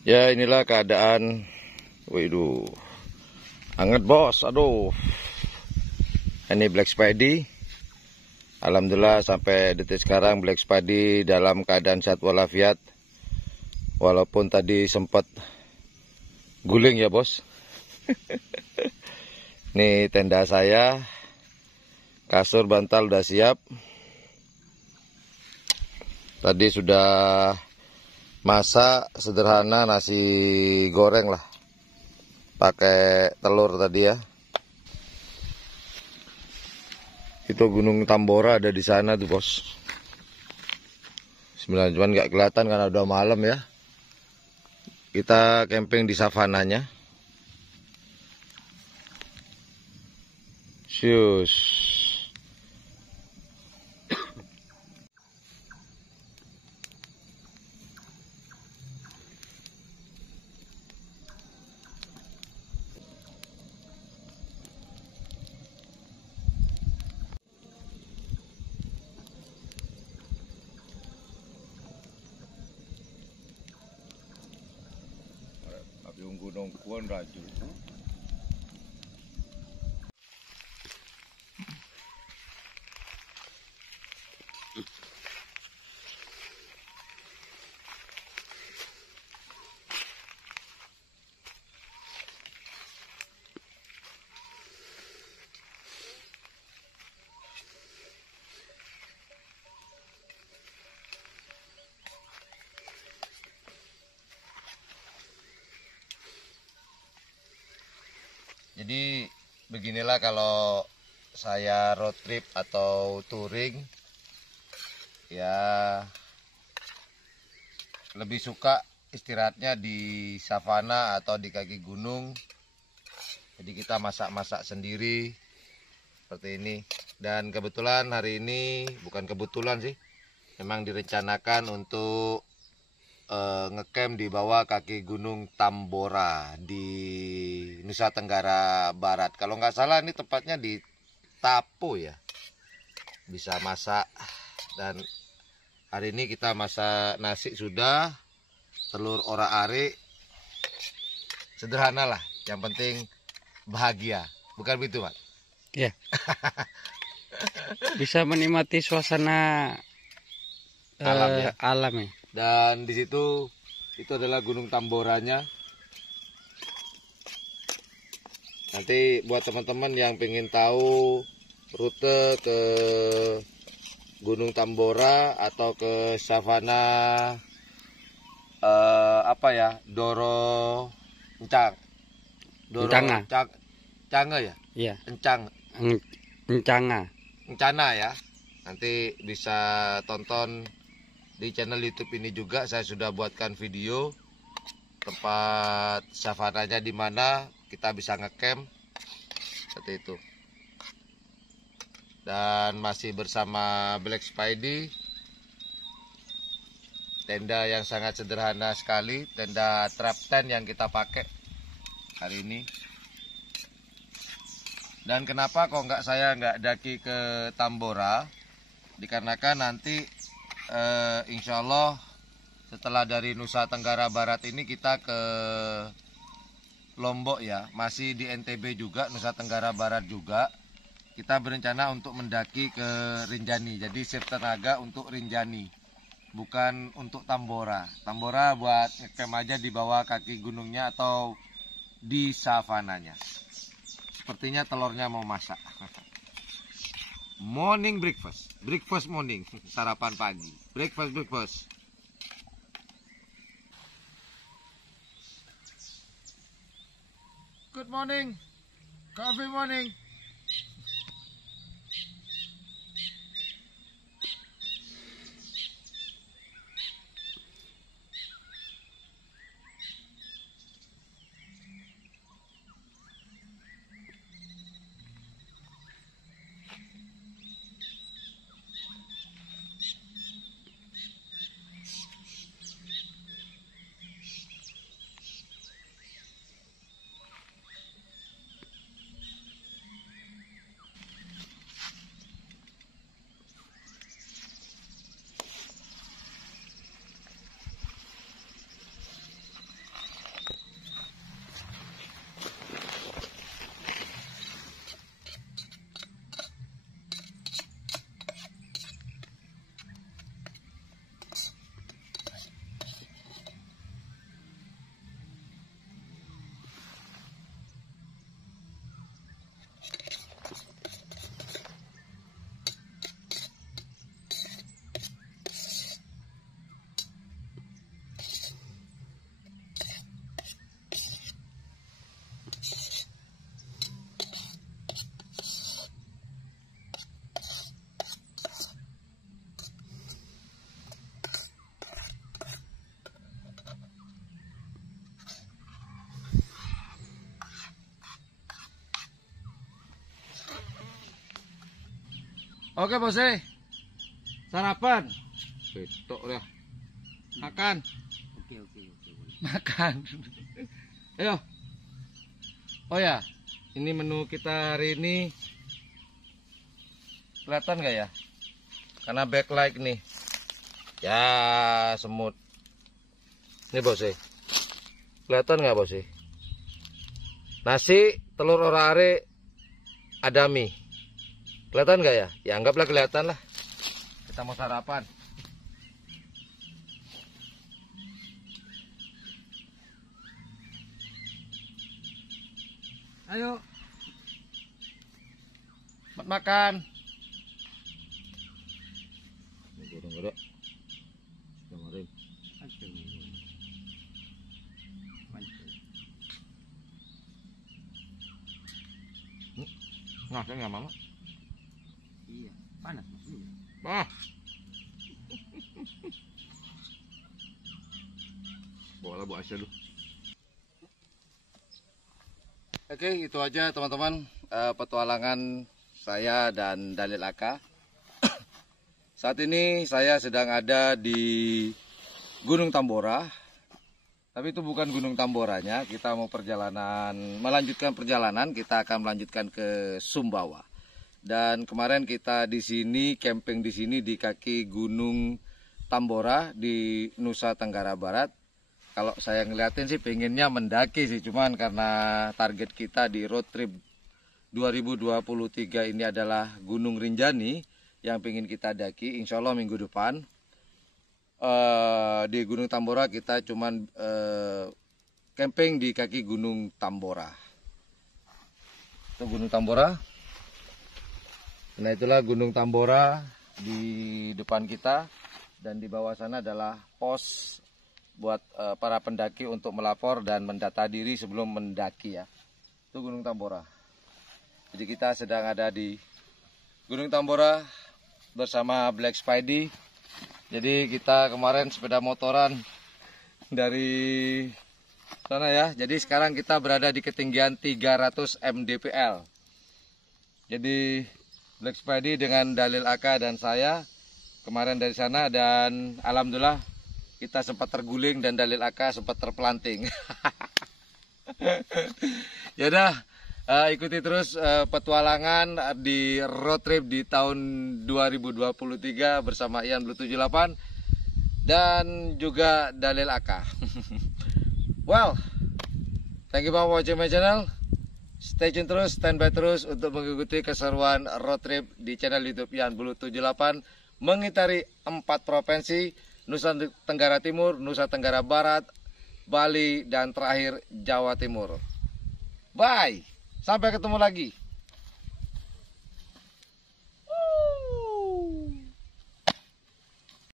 Ya, inilah keadaan. Waduh, hangat bos. Aduh, ini Black Spidey. Alhamdulillah sampai detik sekarang Black Spidey dalam keadaan sehat walafiat. Walaupun tadi sempat guling ya bos. Ini tenda saya, kasur bantal udah siap. Tadi sudah masak sederhana nasi goreng lah, pakai telur tadi ya. Itu Gunung Tambora ada di sana tuh bos. Sebenarnya cuman nggak kelihatan karena udah malam ya. Kita camping di savananya. Sius. Yung gunung kuon raju. Jadi beginilah kalau saya road trip atau touring, ya lebih suka istirahatnya di savana atau di kaki gunung. Jadi kita masak-masak sendiri seperti ini. Dan kebetulan hari ini, bukan kebetulan sih, memang direncanakan untuk ngecamp di bawah kaki Gunung Tambora di Nusa Tenggara Barat. Kalau nggak salah ini tepatnya di Tapo ya. Bisa masak, dan hari ini kita masak nasi sudah, telur ora-are, sederhana lah. Yang penting bahagia, bukan begitu Pak? Ya. Bisa menikmati suasana Alam ya. Alam ya. Dan di situ itu adalah Gunung Tamboranya. Nanti buat teman-teman yang pengen tahu rute ke Gunung Tambora atau ke savana Doro Encang. Doro Encanga ya? Iya. Encana ya. Nanti bisa tonton di channel YouTube ini juga. Saya sudah buatkan video tempat savananya di mana kita bisa ngecamp seperti itu. Dan masih bersama Black Spidey. Tenda yang sangat sederhana sekali, tenda trap tent yang kita pakai hari ini. Dan kenapa kok saya nggak daki ke Tambora? Dikarenakan nanti insya Allah setelah dari Nusa Tenggara Barat ini kita ke Lombok ya, masih di NTB juga, Nusa Tenggara Barat juga. Kita berencana untuk mendaki ke Rinjani, jadi save tenaga untuk Rinjani, bukan untuk Tambora. Tambora buat ngecamp aja di bawah kaki gunungnya atau di savananya. Sepertinya telurnya mau masak. Morning breakfast morning, sarapan pagi, breakfast. Good morning, coffee morning. Oke bose, sarapan. Betok dah. Makan. Oke. Makan. Ayo. Oh ya, ini menu kita hari ini. Kelihatan nggak ya? Karena backlight nih. Ya, semut. Ini bose. Kelihatan nggak bose? Nasi, telur ora-are, ada mie. Kelihatan nggak ya? Ya anggaplah kelihatan lah. Kita mau sarapan. Ayo. Makan. Nah, saya nggak mau. Iya, panas Mas. Ah. Bawa aja lu. Oke, itu aja teman-teman petualangan saya dan Dalil Aka. Saat ini saya sedang ada di Gunung Tambora. Tapi itu bukan Gunung Tamboranya, kita mau melanjutkan perjalanan, kita akan melanjutkan ke Sumbawa. Dan kemarin kita di sini camping di sini di kaki Gunung Tambora di Nusa Tenggara Barat. Kalau saya ngeliatin sih pengennya mendaki sih, cuman karena target kita di road trip 2023 ini adalah Gunung Rinjani yang pengen kita daki, insya Allah minggu depan. Di Gunung Tambora kita cuman camping di kaki Gunung Tambora. Itu Gunung Tambora. Nah itulah Gunung Tambora di depan kita, dan di bawah sana adalah pos buat para pendaki untuk melapor dan mendata diri sebelum mendaki ya. Itu Gunung Tambora. Jadi kita sedang ada di Gunung Tambora bersama Black Spidey. Jadi kita kemarin sepeda motoran dari sana ya. Jadi sekarang kita berada di ketinggian 300 mdpl. Jadi Black Spidey dengan Dalil Aka dan saya kemarin dari sana, dan alhamdulillah kita sempat terguling dan Dalil Aka sempat terpelanting. Yaudah, ikuti terus petualangan di road trip di tahun 2023 bersama Ian Blue 78 dan juga Dalil Aka. Well, thank you for watching my channel. Stay tune terus, standby terus untuk mengikuti keseruan road trip di channel YouTube Ian Blue 78 mengitari 4 provinsi, Nusa Tenggara Timur, Nusa Tenggara Barat, Bali, dan terakhir Jawa Timur. Bye. Sampai ketemu lagi.